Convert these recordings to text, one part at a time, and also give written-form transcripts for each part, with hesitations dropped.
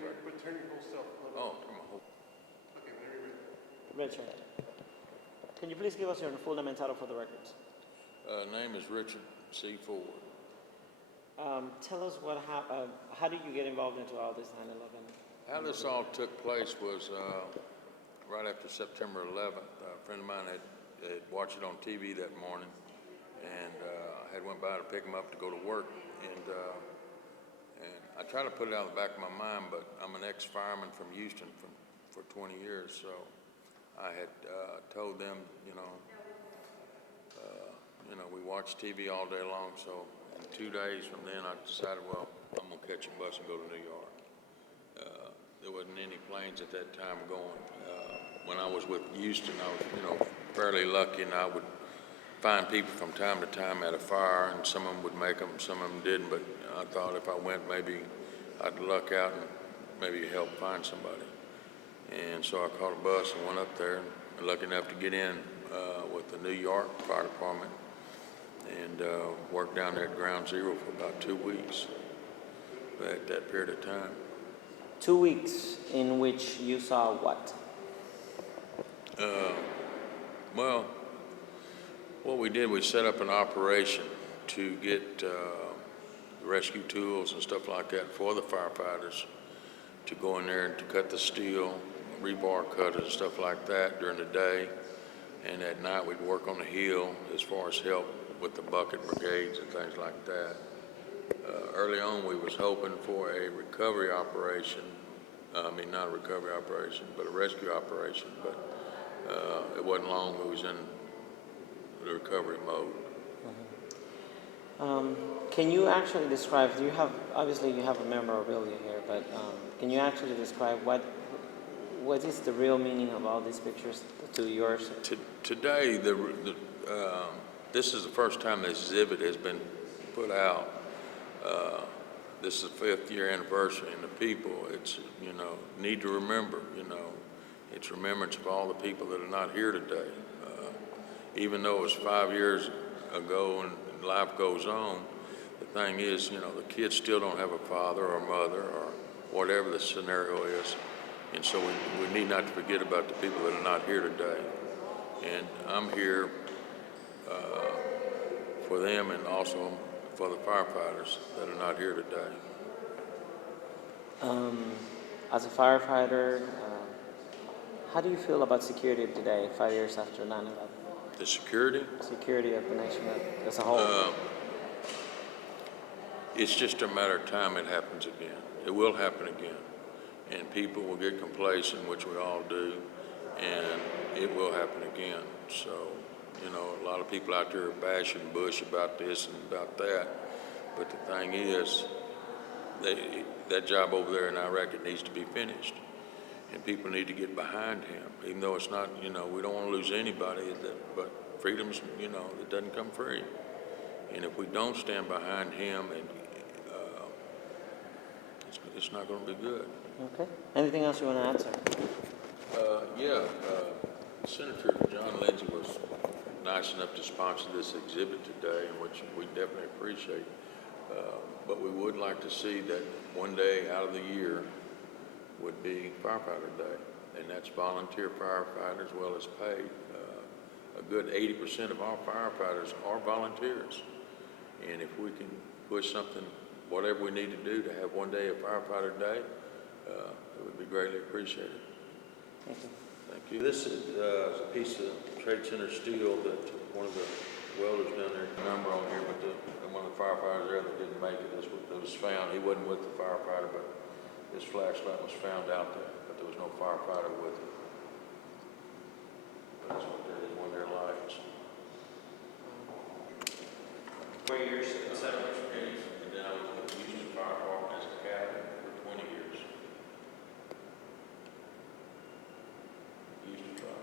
record. But turn your whole self a little. Oh, turn my whole. Okay, whenever you're ready. Richard, can you please give us your full name and title for the records? Name is Richard C. Ford. Tell us how did you get involved into all this 9/11? How this all took place was right after September 11th. A friend of mine had watched it on TV that morning, and I had went by to pick him up to go to work, and I try to put it out of the back of my mind, but I'm an ex-fireman from Houston for 20 years, so I had told them, we watched TV all day long, so in 2 days from then I decided, well, I'm going to catch a bus and go to New York. There wasn't any planes at that time going. When I was with Houston, I was, fairly lucky, and I would find people from time to time at a fire, and some of them would make them, some of them didn't, but I thought if I went, maybe I'd luck out and maybe help find somebody. And so I caught a bus and went up there, and lucky enough to get in with the New York Fire Department, and worked down there at Ground Zero for about 2 weeks at that period of time. 2 weeks in which you saw what? Well, what we did, we set up an operation to get rescue tools and stuff like that for the firefighters to go in there and to cut the steel, rebar cutters and stuff like that during the day. And at night we'd work on the hill as far as help with the bucket brigades and things like that. Early on we was hoping for a recovery operation. Not a recovery operation, but a rescue operation. But it wasn't long we was in the recovery mode. Can you actually describe, obviously you have a memorabilia here, but can you actually describe what is the real meaning of all these pictures to yours? Today, this is the first time this exhibit has been put out. This is the 5th year anniversary, and the people, it's, need to remember, it's remembrance of all the people that are not here today. Even though it was 5 years ago and life goes on, the thing is, the kids still don't have a father or mother or whatever the scenario is. And so we need not to forget about the people that are not here today. And I'm here for them and also for the firefighters that are not here today. As a firefighter, how do you feel about security today, 5 years after 9/11? The security? Security of the nation as a whole. It's just a matter of time it happens again. It will happen again. And people will get complacent, which we all do, and it will happen again. So, a lot of people out there are bashing Bush about this and about that. But the thing is, that job over there in Iraq, it needs to be finished. And people need to get behind him, even though it's not, we don't want to lose anybody, but freedom's, it doesn't come free. And if we don't stand behind him, it's not going to be good. Okay. Anything else you want to add, sir? Senator John Lindsay was nice enough to sponsor this exhibit today, which we definitely appreciate. But we would like to see that one day out of the year would be Firefighter Day, and that's volunteer firefighters as well as paid. A good 80% of our firefighters are volunteers, and if we can push something, whatever we need to do to have one day of Firefighter Day, it would be greatly appreciated. Thank you. Thank you. This is a piece of Trade Center steel that one of the welders down there, number on here, but one of the firefighters there that didn't make it, it was found. He wasn't with the firefighter, but his flashlight was found out there, but there was no firefighter with it. But that's what that is, one of their lights. 20 years in Settlement Springs, and then I was with the Houston Fire Department as a captain for 20 years. Houston Fire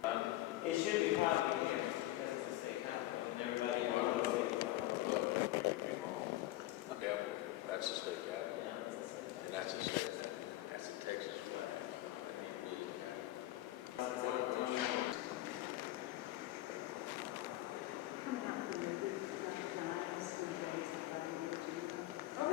Department. It should be probably here because it's a state capital and everybody knows it. Yeah, that's the state capital. Yeah, that's a state. And that's a state, that's a Texas flag. Coming out from the big guys and days of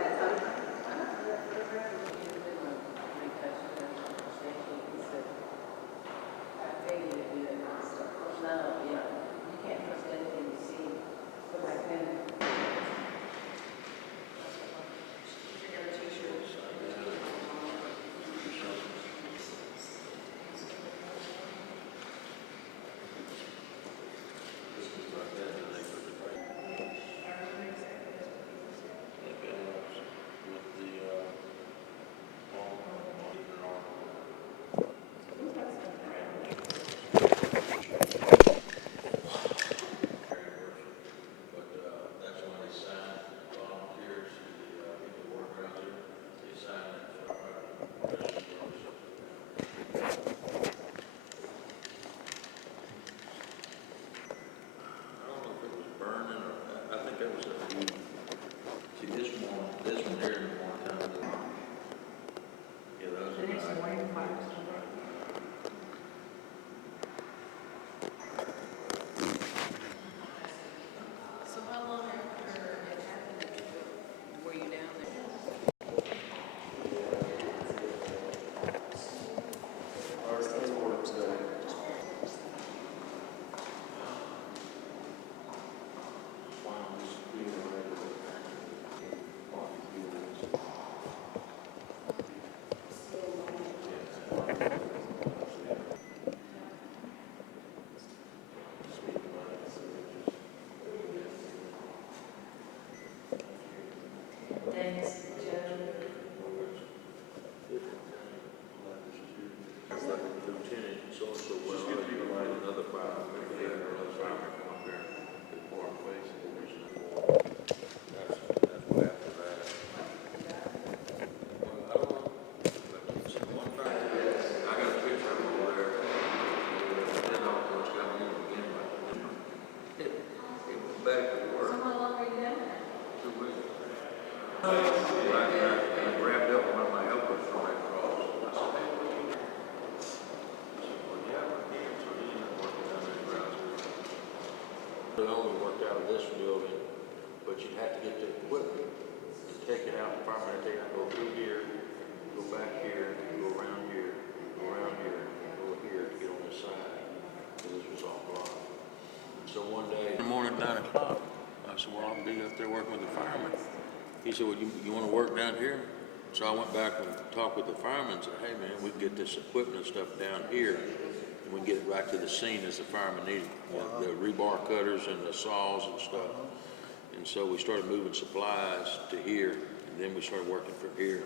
This one here is more kind of, yeah, those are nice. So how long after it happened were you down there? That's works there. Lieutenant, so well, you like another fire, maybe they had another fireman come up there, the park place, and there's that's what after that. Well, I don't know, but it's one thing, I got a picture of over there, then all those got me again, but it was back to work. So how long were you down there? 2 weeks. I grabbed up one of my helpers from that cross. I said, hey, what are you doing? Well, yeah, I can. So he ended up working down there in Brownsville. They only worked out of this building, but you'd have to get the equipment and take it out. The fireman had to take it, go through here, go back here, go around here, go around here, go here to get on this side. Because this was all blocked. So one day in the morning at 9 o'clock, I said, well, I'll be up there working with the fireman. He said, well, you want to work down here? So I went back and talked with the fireman and said, hey, man, we can get this equipment and stuff down here, and we can get it right to the scene as the fireman needed. The rebar cutters and the saws and stuff. And so we started moving supplies to here, and then we started working from here.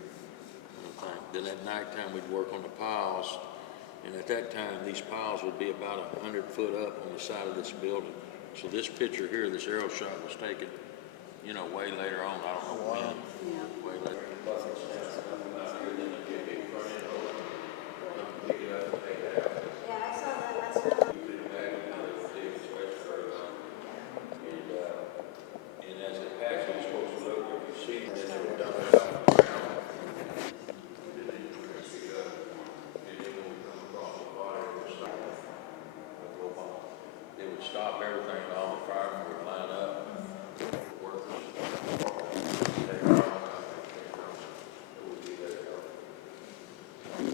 Then at nighttime, we'd work on the piles, and at that time, these piles would be about 100 foot up on the side of this building. So this picture here, this aerial shot was taken, you know, way later on. I don't know when. Way later. And as it passed, it was supposed to look, if you see, and then they would dump it out on the ground. And then you would pick it up, and then when we come across the water, it would stop. They would stop everything, and all the firemen would line up, workers. Take off, it would be that help.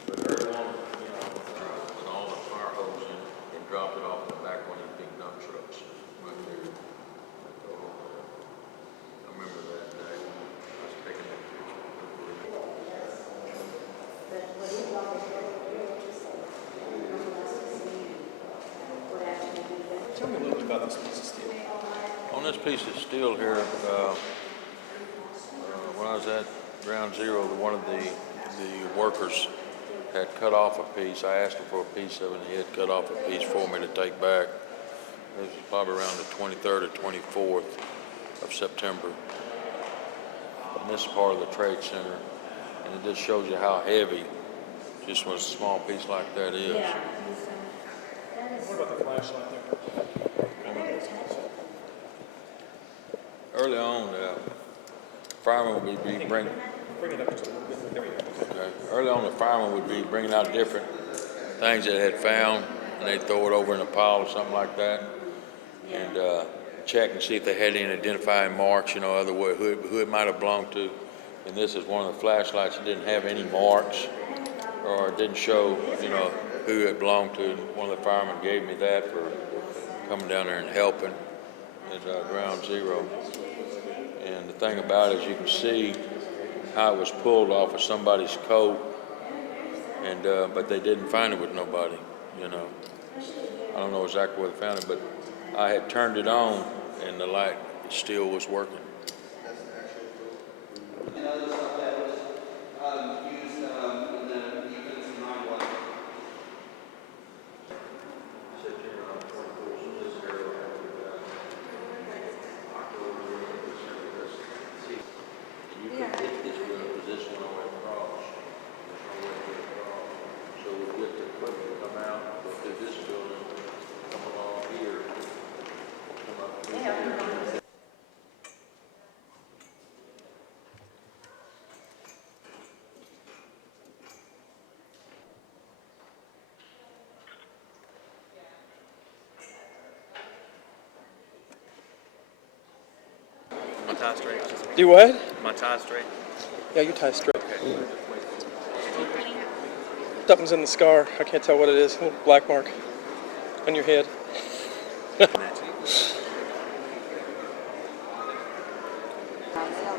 But early on, you know, with all the fire hose in, and drop it off in the back one of the big dump trucks, right there. I remember that day when I was taking that picture. Tell me a little bit about this piece of steel. On this piece of steel here, when I was at Ground Zero, one of the workers had cut off a piece. I asked him for a piece of it, and he had cut off a piece for me to take back. This was probably around the 23rd or 24th of September. And this is part of the trade center, and it just shows you how heavy just a small piece like that is. What about the flashlight there? Early on, firemen would be bringing. Bring it up just a little bit. There we go. Okay. Early on, the firemen would be bringing out different things they had found, and they'd throw it over in a pile or something like that, and check and see if they had any identifying marks, you know, who it might have belonged to. And this is one of the flashlights that didn't have any marks, or it didn't show, you know, who it belonged to. And one of the firemen gave me that for coming down there and helping at Ground Zero. And the thing about it is you can see how it was pulled off of somebody's coat, and but they didn't find it with nobody, you know. I don't know exactly where they found it, but I had turned it on, and the light still was working. Another stuff that was used in the defense in 9/11. You could get this one, this one all the way across, this all the way across. So we get the equipment come out, go through this building, come along here, come up here. tie straight? Do what? My tie straight? Yeah, you tie straight. Something's in the scar. I can't tell what it is. A little black mark on your head. I'll mail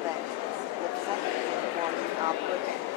that. The second one, I'll put